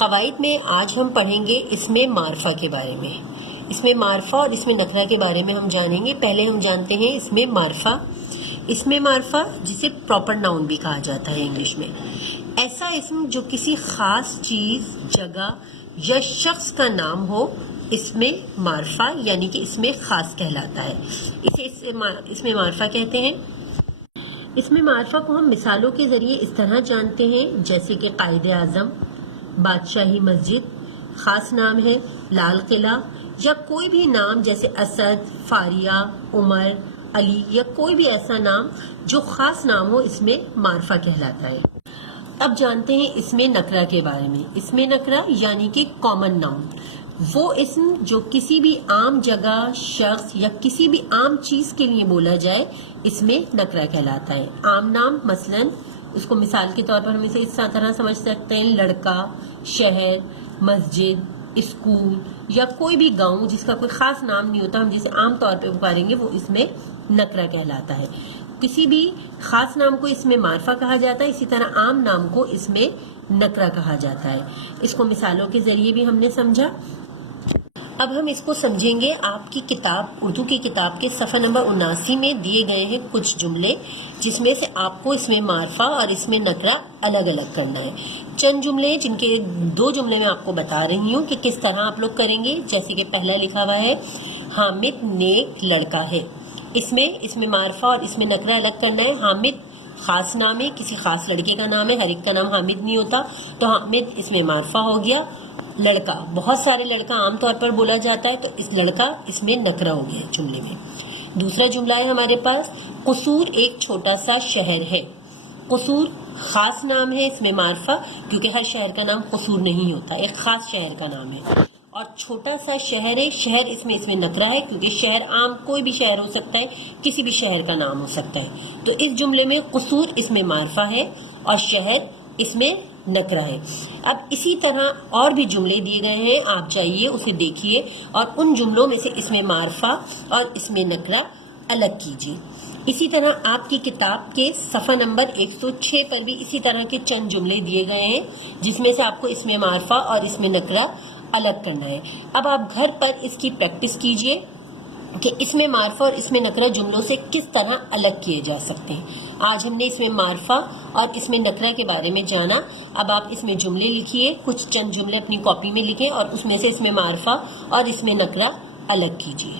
قواعد میں آج ہم پڑھیں گے اسم معرفہ کے بارے میں. اسم معرفہ اور اسم نکرہ کے بارے میں ہم جانیں گے. پہلے ہم جانتے ہیں اسم معرفہ. اسم معرفہ جسے پراپر ناؤن بھی کہا جاتا ہے انگلش میں، ایسا اسم جو کسی خاص چیز، جگہ یا شخص کا نام ہو، اسم معرفہ یعنی کہ اسم خاص کہلاتا ہے. اسے اسم معرفہ کہتے ہیں. اسم معرفہ کو ہم مثالوں کے ذریعے اس طرح جانتے ہیں جیسے کہ قائد اعظم، بادشاہی مسجد. خاص نام ہے لال قلعہ، یا کوئی بھی نام جیسے اسد، فاریہ، عمر، علی، یا کوئی بھی ایسا نام جو خاص نام ہو اسم معرفہ کہلاتا ہے. اب جانتے ہیں اسم نکرہ کے بارے میں. اسم نکرہ یعنی کہ کامن ناؤن، وہ اسم جو کسی بھی عام جگہ، شخص یا کسی بھی عام چیز کے لیے بولا جائے اسم نکرہ کہلاتا ہے. عام نام مثلاً اس کو مثال کے طور پر ہم اسے اس طرح سمجھ سکتے ہیں: لڑکا، شہر، مسجد، اسکول، یا کوئی بھی گاؤں جس کا کوئی خاص نام نہیں ہوتا، ہم جسے عام طور پہ پکاریں گے وہ اسم نکرہ کہلاتا ہے. کسی بھی خاص نام کو اسم معرفہ کہا جاتا ہے، اسی طرح عام نام کو اسم نکرہ کہا جاتا ہے. اس کو مثالوں کے ذریعے بھی ہم نے سمجھا. اب ہم اس کو سمجھیں گے. آپ کی کتاب، اردو کی کتاب کے صفحہ نمبر 79 میں دیے گئے ہیں کچھ جملے جس میں سے آپ کو اسم معرفہ اور اسم نکرہ الگ الگ کرنا ہے. چند جملے جن کے 2 جملے میں آپ کو بتا رہی ہوں کہ کس طرح آپ لوگ کریں گے. جیسے کہ پہلا لکھا ہوا ہے: حامد نیک لڑکا ہے. اس میں اسم معرفہ اور اسم نکرہ الگ کرنا ہے. حامد خاص نام ہے، کسی خاص لڑکے کا نام ہے، ہر ایک کا نام حامد نہیں ہوتا، تو حامد اسم معرفہ ہو گیا. لڑکا، بہت سارے لڑکا عام طور پر بولا جاتا ہے، تو اس لڑکا اس میں نکرہ ہو گیا جملے میں. دوسرا جملہ ہے ہمارے پاس: قصور ایک چھوٹا سا شہر ہے. قصور خاص نام ہے اسم معرفہ، کیونکہ ہر شہر کا نام قصور نہیں ہوتا، ایک خاص شہر کا نام ہے. اور چھوٹا سا شہر ہے، شہر اس میں نکرہ ہے، کیونکہ شہر عام کوئی بھی شہر ہو سکتا ہے، کسی بھی شہر کا نام ہو سکتا ہے. تو اس جملے میں قصور اسم معرفہ ہے اور شہر اس میں نکرہ ہے. اب اسی طرح اور بھی جملے دیے گئے ہیں، آپ جائیے اسے دیکھیے اور ان جملوں میں سے اسم معرفہ اور اسم نکرہ الگ کیجیے. اسی طرح آپ کی کتاب کے صفحہ نمبر 106 پر بھی اسی طرح کے چند جملے دیے گئے ہیں جس میں سے آپ کو اسم معرفہ اور اسم نکرہ الگ کرنا ہے. اب آپ گھر پر اس کی پریکٹس کیجیے کہ اسم معرفہ اور اسم نکرہ جملوں سے کس طرح الگ کیے جا سکتے ہیں. آج ہم نے اسم معرفہ اور اسم نکرہ کے بارے میں جانا. اب آپ اس میں جملے لکھیے، کچھ چند جملے اپنی کاپی میں لکھیں اور اس میں سے اسم معرفہ اور اسم نکرہ الگ کیجیے.